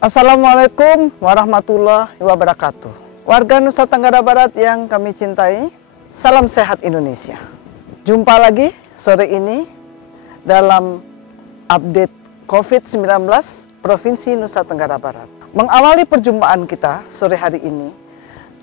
Assalamualaikum warahmatullahi wabarakatuh. Warga Nusa Tenggara Barat yang kami cintai, salam sehat Indonesia. Jumpa lagi sore ini dalam update COVID-19 Provinsi Nusa Tenggara Barat. Mengawali perjumpaan kita sore hari ini,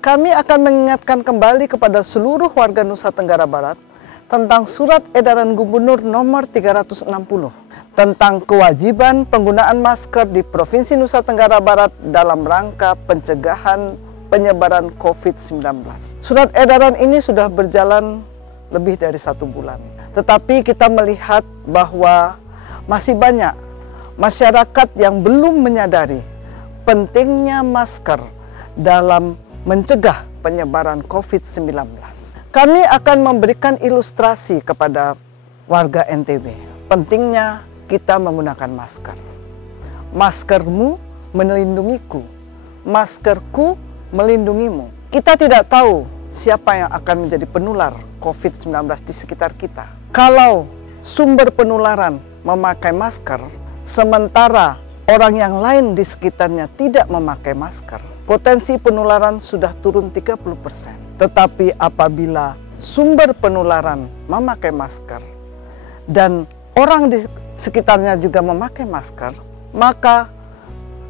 kami akan mengingatkan kembali kepada seluruh warga Nusa Tenggara Barat tentang Surat Edaran Gubernur Nomor 360 tentang kewajiban penggunaan masker di Provinsi Nusa Tenggara Barat dalam rangka pencegahan penyebaran COVID-19. Surat edaran ini sudah berjalan lebih dari 1 bulan. Tetapi kita melihat bahwa masih banyak masyarakat yang belum menyadari pentingnya masker dalam mencegah penyebaran COVID-19. Kami akan memberikan ilustrasi kepada warga NTB. Pentingnya kita menggunakan masker. Maskermu melindungiku, maskerku melindungimu. Kita tidak tahu siapa yang akan menjadi penular COVID-19 di sekitar kita. Kalau sumber penularan memakai masker, sementara orang yang lain di sekitarnya tidak memakai masker, potensi penularan sudah turun 30%. Tetapi apabila sumber penularan memakai masker dan orang di sekitarnya juga memakai masker, maka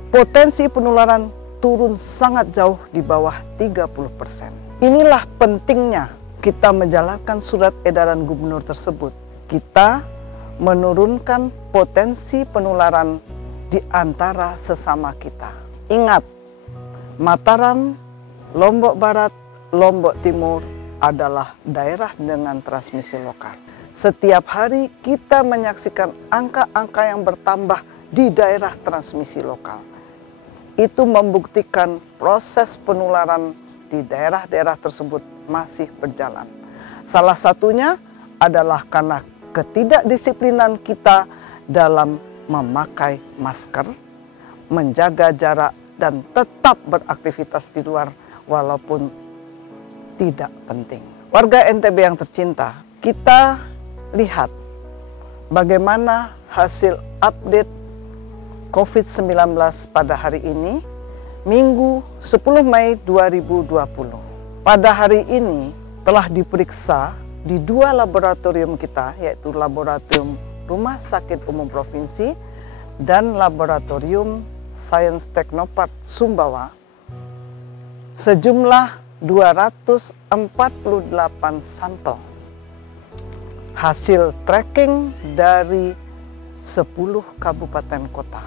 potensi penularan turun sangat jauh di bawah 30%. Inilah pentingnya kita menjalankan surat edaran gubernur tersebut. Kita menurunkan potensi penularan di antara sesama kita. Ingat, Mataram, Lombok Barat, Lombok Timur adalah daerah dengan transmisi lokal. Setiap hari kita menyaksikan angka-angka yang bertambah di daerah transmisi lokal. Itu membuktikan proses penularan di daerah-daerah tersebut masih berjalan. Salah satunya adalah karena ketidakdisiplinan kita dalam memakai masker, menjaga jarak, dan tetap beraktivitas di luar walaupun tidak penting. Warga NTB yang tercinta, kita lihat bagaimana hasil update COVID-19 pada hari ini, Minggu 10 Mei 2020. Pada hari ini telah diperiksa di 2 laboratorium kita, yaitu Laboratorium Rumah Sakit Umum Provinsi dan Laboratorium Sains Teknopark Sumbawa, sejumlah 248 sampel. Hasil tracking dari 10 kabupaten kota.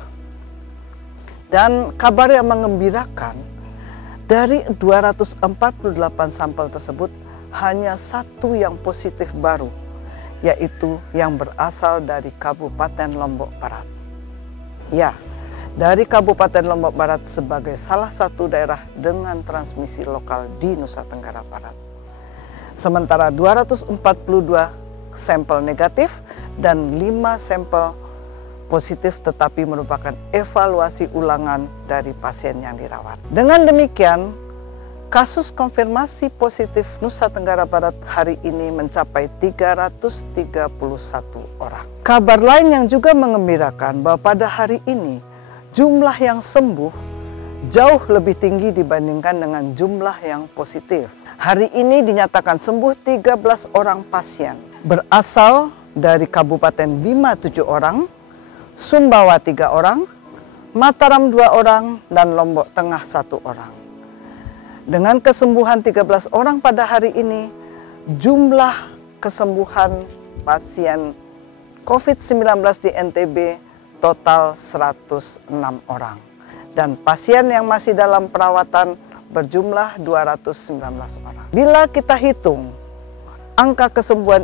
Dan kabar yang mengembirakan, dari 248 sampel tersebut hanya 1 yang positif baru, yaitu yang berasal dari Kabupaten Lombok Barat. Ya, dari Kabupaten Lombok Barat sebagai salah satu daerah dengan transmisi lokal di Nusa Tenggara Barat. Sementara 242 sampel negatif dan 5 sampel positif tetapi merupakan evaluasi ulangan dari pasien yang dirawat. Dengan demikian, kasus konfirmasi positif Nusa Tenggara Barat hari ini mencapai 331 orang. Kabar lain yang juga mengembirakan bahwa pada hari ini jumlah yang sembuh jauh lebih tinggi dibandingkan dengan jumlah yang positif. Hari ini dinyatakan sembuh 13 orang pasien, berasal dari Kabupaten Bima 7 orang, Sumbawa 3 orang, Mataram 2 orang, dan Lombok Tengah 1 orang. Dengan kesembuhan 13 orang pada hari ini, jumlah kesembuhan pasien COVID-19 di NTB total 106 orang. Dan pasien yang masih dalam perawatan berjumlah 219 orang. Bila kita hitung angka kesembuhan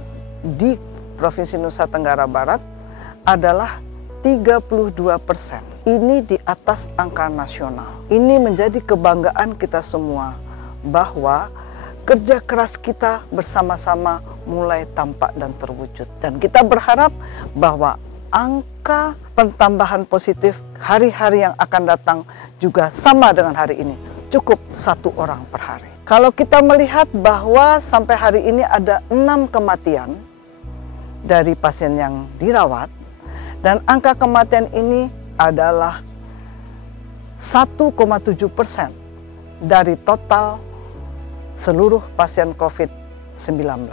di Provinsi Nusa Tenggara Barat adalah 32%. Ini di atas angka nasional. Ini menjadi kebanggaan kita semua bahwa kerja keras kita bersama-sama mulai tampak dan terwujud. Dan kita berharap bahwa angka penambahan positif hari-hari yang akan datang juga sama dengan hari ini. Cukup 1 orang per hari. Kalau kita melihat bahwa sampai hari ini ada 6 kematian dari pasien yang dirawat, dan angka kematian ini adalah 1,7% dari total seluruh pasien COVID-19.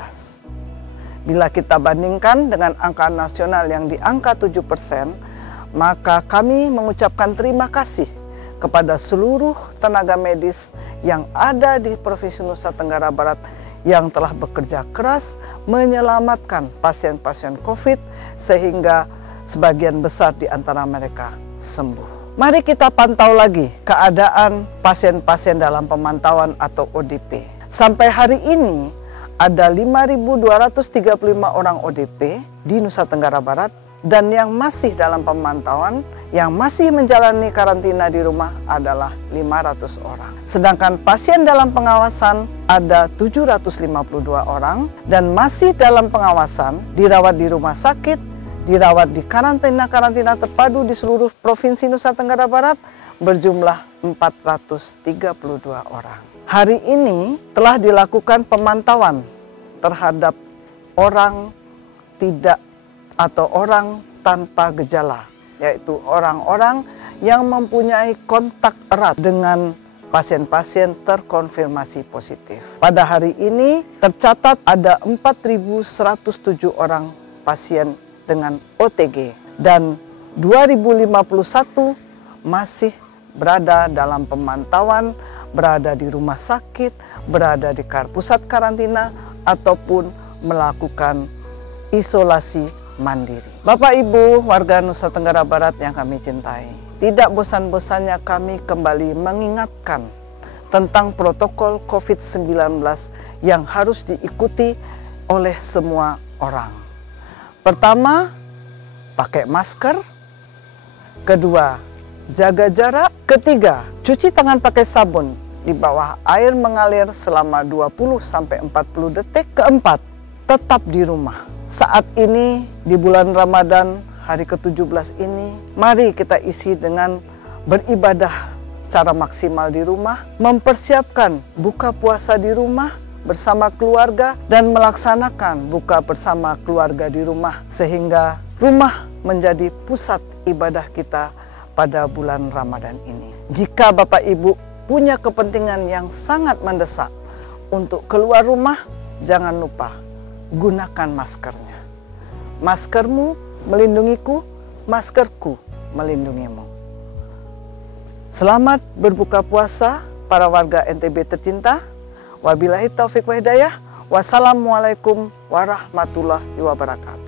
Bila kita bandingkan dengan angka nasional yang di angka 7%, maka kami mengucapkan terima kasih kepada seluruh tenaga medis yang ada di Provinsi Nusa Tenggara Barat yang telah bekerja keras menyelamatkan pasien-pasien COVID sehingga sebagian besar di antara mereka sembuh. Mari kita pantau lagi keadaan pasien-pasien dalam pemantauan atau ODP. Sampai hari ini ada 5.235 orang ODP di Nusa Tenggara Barat dan yang masih dalam pemantauan, yang masih menjalani karantina di rumah adalah 500 orang. Sedangkan pasien dalam pengawasan ada 752 orang dan masih dalam pengawasan dirawat di rumah sakit, dirawat di karantina terpadu di seluruh Provinsi Nusa Tenggara Barat berjumlah 432 orang. Hari ini telah dilakukan pemantauan terhadap orang tidak atau orang tanpa gejala, yaitu orang-orang yang mempunyai kontak erat dengan pasien-pasien terkonfirmasi positif. Pada hari ini tercatat ada 4.107 orang pasien dengan OTG dan 2051 masih berada dalam pemantauan, berada di rumah sakit, berada di pusat karantina ataupun melakukan isolasi mandiri. Bapak Ibu warga Nusa Tenggara Barat yang kami cintai, tidak bosan-bosannya kami kembali mengingatkan tentang protokol COVID-19 yang harus diikuti oleh semua orang. Pertama, pakai masker. Kedua, jaga jarak. Ketiga, cuci tangan pakai sabun di bawah air mengalir selama 20-40 detik. Keempat, tetap di rumah. Saat ini di bulan Ramadan hari ke-17 ini, mari kita isi dengan beribadah secara maksimal di rumah, mempersiapkan buka puasa di rumah bersama keluarga dan melaksanakan buka bersama keluarga di rumah sehingga rumah menjadi pusat ibadah kita pada bulan Ramadan ini. Jika Bapak Ibu punya kepentingan yang sangat mendesak untuk keluar rumah, jangan lupa gunakan maskernya. Maskermu melindungiku, maskerku melindungimu. Selamat berbuka puasa para warga NTB tercinta. Wabillahi taufik wa hidayah. Wassalamualaikum warahmatullahi wabarakatuh.